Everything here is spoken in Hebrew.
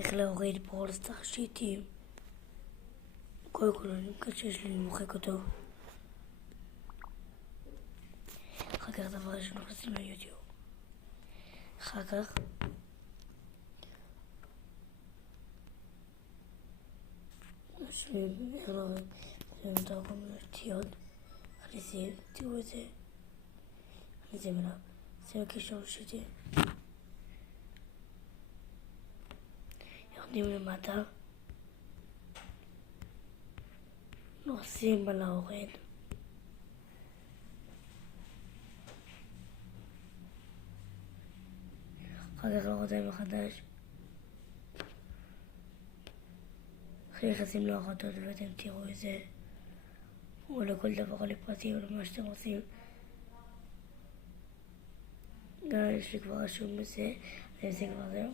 איך להוריד ברולסטאר שיטים. קודם כל אני מקווה שלי למוחק אותו. אחר כך דבר ראשון נכנסים ליוטיוב. אחר כך משווים איך להוריד יותר כל מיני שטויות. מכניסים, תראו את זה. מכניסים אליו. זה קישור שיטי. יורדים למטה. נוסעים על ההורד. אחר כך לראות מחדש. אחרי נכנסים להורדות ואתם תראו את זה. או לכל דבר או לפרטים או למה שאתם רוצים. גם יש לי כבר רשום בזה. אני עושה כבר זה.